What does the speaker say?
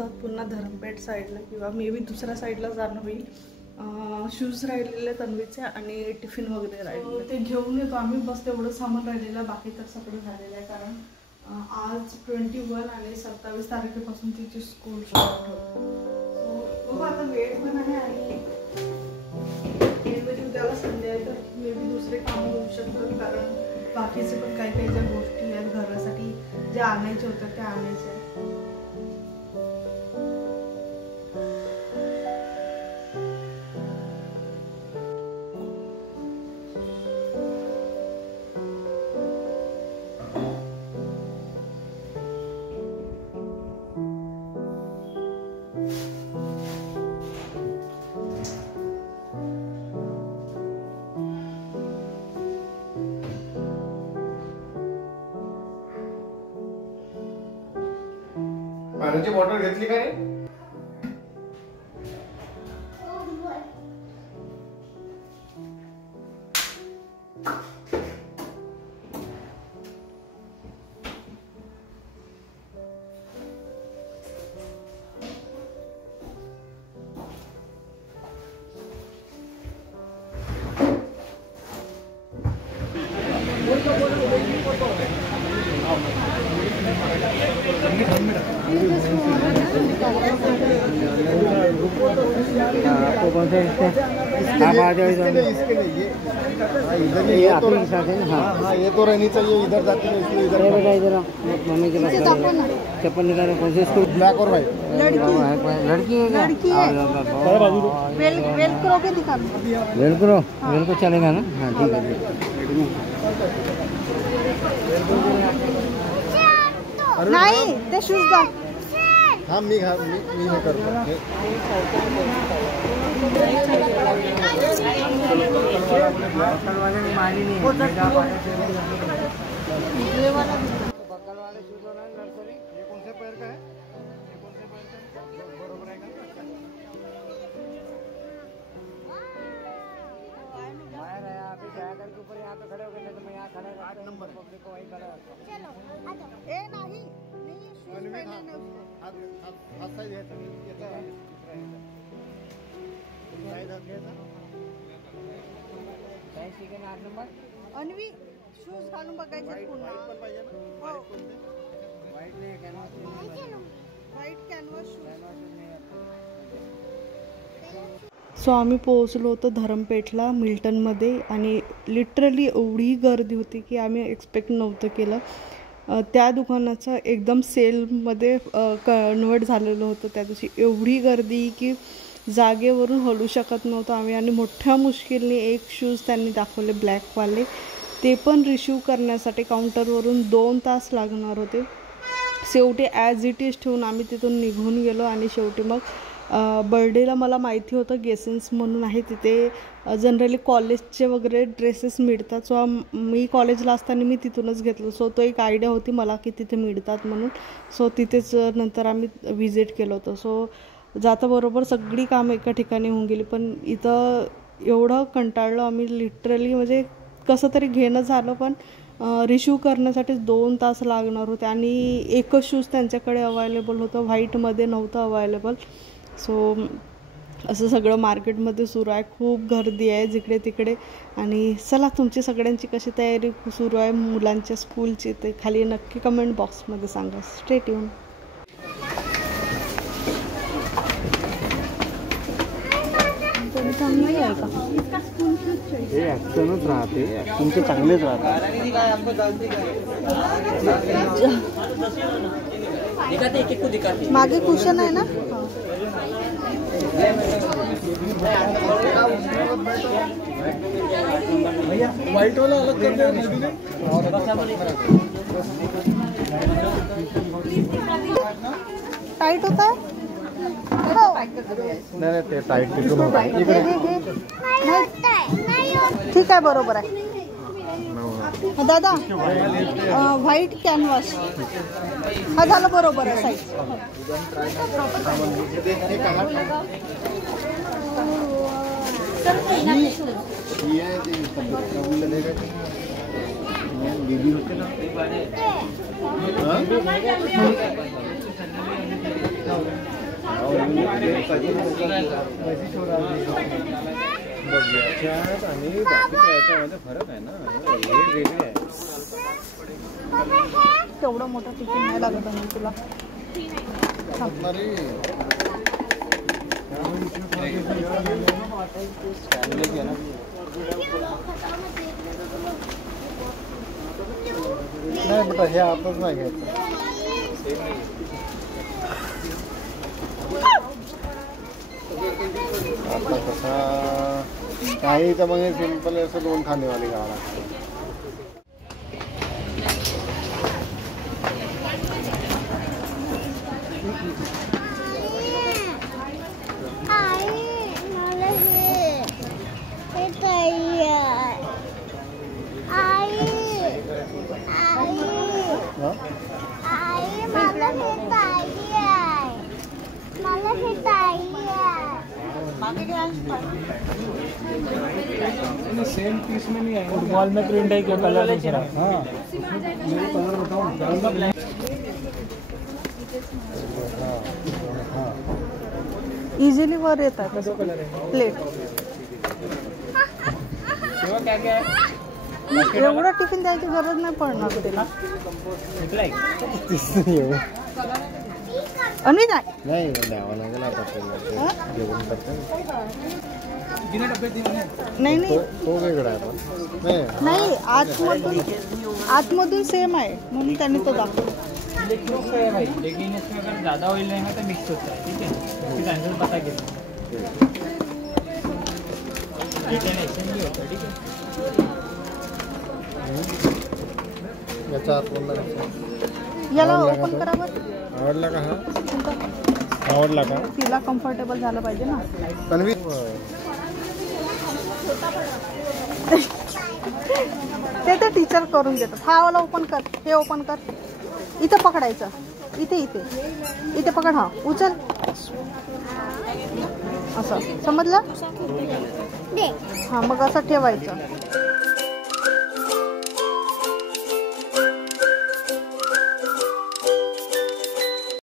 असतात पुन्हा धरमपेठ साईडला किंवा मे बी दुसऱ्या साईडला जाणं होईल. शूज राहिलेले तन्वीचे आणि टिफिन वगैरे राहिले ते घेऊन येतो आम्ही. बस तेवढं सामान राहिलेलं, बाकी तर सगळं झालेलं आहे. कारण आज 21 आणि 27 तारखेपासून तिची स्कूल स्टार्ट होते. सो बघू आता वेळ पण आहे आणि त्याला संडे आहे तर मे बी दुसरे कामं होऊ शकतात. कारण बाकीचे पण काही काही ज्या गोष्टी आहेत घरासाठी ज्या आणायच्या होत्या त्या आणायच्या आहेत. पाण्याची बॉटल घेतली का रे? आपको कौन से आप आ जाओ इसके लिए इधर ये आपके साथ है ना? हाँ हाँ ये तो रहनी चाहिए, इधर जाती है इसलिए इधर बेटा इधर मम्मी के पास चप्पल निकालो। कौन से स्कूल? ब्लैक और व्हाइट। लड़की है क्या? लड़की है। वेलक्रो के दिखा दो। वेलक्रो चलेगा ना? हाँ ठीक है। नाही ते शूज दा. हाँ मी हे करतो. बक्कल वाले ने मारी नहीं. ये वाला बक्कल वाले शूज होना है नर्सरी. ये कौन से पैर का है? ये कौन से पैर का है? बरोबर है का? वायर है आप इस साइकिल के ऊपर यहाँ पे खड़े हो गए, नहीं तो मैं यहाँ खड़ा रहता. 8 नंबर पब्लिक को वहीं खड़ा रहता. चलो आ जाओ. ए नहीं शूज पहनने उसको. हाथ साइड है ये तो साइड हाथ घ्यायचा. काय ठीक आहे ना 8 नंबर. अन्वी शूज घालून बघायचे पुन्हा. व्हाईट पण पाहिजे ना? व्हाईट कोणते? व्हाईट नाही canvas. White canvas shoes. So आम्ही पोहोचलो होतो धरमपेठला मिल्टनमध्ये आणि लिटरली एवढी गर्दी होती की आम्ही एक्सपेक्ट नव्हतं केलं. त्या दुकानाचं एकदम सेलमध्ये कन्वर्ट झालेलं होतं त्या दिवशी. एवढी गर्दी की जागेवरून हलू शकत नव्हतं आम्ही. आणि मोठ्या मुश्किलने एक शूज त्यांनी दाखवले ब्लॅकवाले, ते पण रिसीव करण्यासाठी काउंटरवरून 2 तास लागणार होते. शेवटी ॲज इट इज ठेवून आम्ही तिथून निघून गेलो. आणि शेवटी मग बर्डेला मला माहिती होतं गेसेन्स म्हणून आहे तिथे जनरली कॉलेजचे वगैरे ड्रेसेस मिळतात. सो मी कॉलेजला असताना मी तिथूनच घेतलं. सो तो एक आयडिया होती मला की तिथे मिळतात म्हणून. सो तिथेच नंतर आम्ही व्हिजिट केलं होतं. सो जाता बरोबर सगळी कामं एका ठिकाणी होऊन गेली. पण इथं एवढं कंटाळलो आम्ही लिटरली, म्हणजे कसं तरी घेणं झालं पण रिसीव करण्यासाठी 2 तास लागणार होते. आणि एकच शूज त्यांच्याकडे अवेलेबल होतं, व्हाईटमध्ये नव्हतं अवेलेबल. सो असं सगळं मार्केटमध्ये सुरू आहे. खूप गर्दी आहे जिकडे तिकडे. आणि चला तुमची सगळ्यांची कशी तयारी सुरू आहे मुलांच्या स्कूलची ते खाली नक्की कमेंट बॉक्समध्ये सांगा. Stay tune. चांगली आहे का? हे ॲक्शनच राहते, ॲक्शनचे चांगलेच राहतात. मागे कुशन आहे ना. व्हाइट वाला अलग कर दे. टाइट होता है. नाही ते टाईट ठीक आहे बरोबर आहे दादा. व्हाईट कॅनव्हास हा झालं बरोबर आहे साईज. याच्यात आणि बाकीच्या याच्यामध्ये फरक आहे ना, रेट वेगळे आहे. तेवढं मोठं टिफिन नाही लागत आहे तुला. नाही बेटा, हे आताच नाही घ्यायचं. आता कसा काही तर मग सिंपल असं 2 खांदेवाली घ्यावं लागतं. सेम पीस में नहीं आएगा, वॉल में प्रिंट है, क्या कलर दूसरा. हाँ कलर बताओ. इझिली वर येतात प्लेट. एवढा टिफिन द्यायची गरज नाही पडणार तिला. आणि नाही द्यावं लागेल आता जेवण करते. नाही नाही तो वेगळा आहे पण नाही, आतमधून सेम आहे म्हणून त्यांनी तो दाखवला. लेकिन इसमें अगर ज़्यादा ऑयल रहेगा तो मिक्स होता है. ठीक है, फिर अंदर पता गिर ऐसे नहीं होता. ठीक है, याचा आतमधला याला ओपन करा बरं. आवडला का हा? आवडला का? तिला कम्फर्टेबल झालं पाहिजे ना. तन्वी ते तर टीचर करून देतात. हा वाला ओपन कर, हे ओपन कर. इथं पकडायचं, इथे इथे इथे पकड. हा उचल, असं समजलं. हा मग असं ठेवायचं.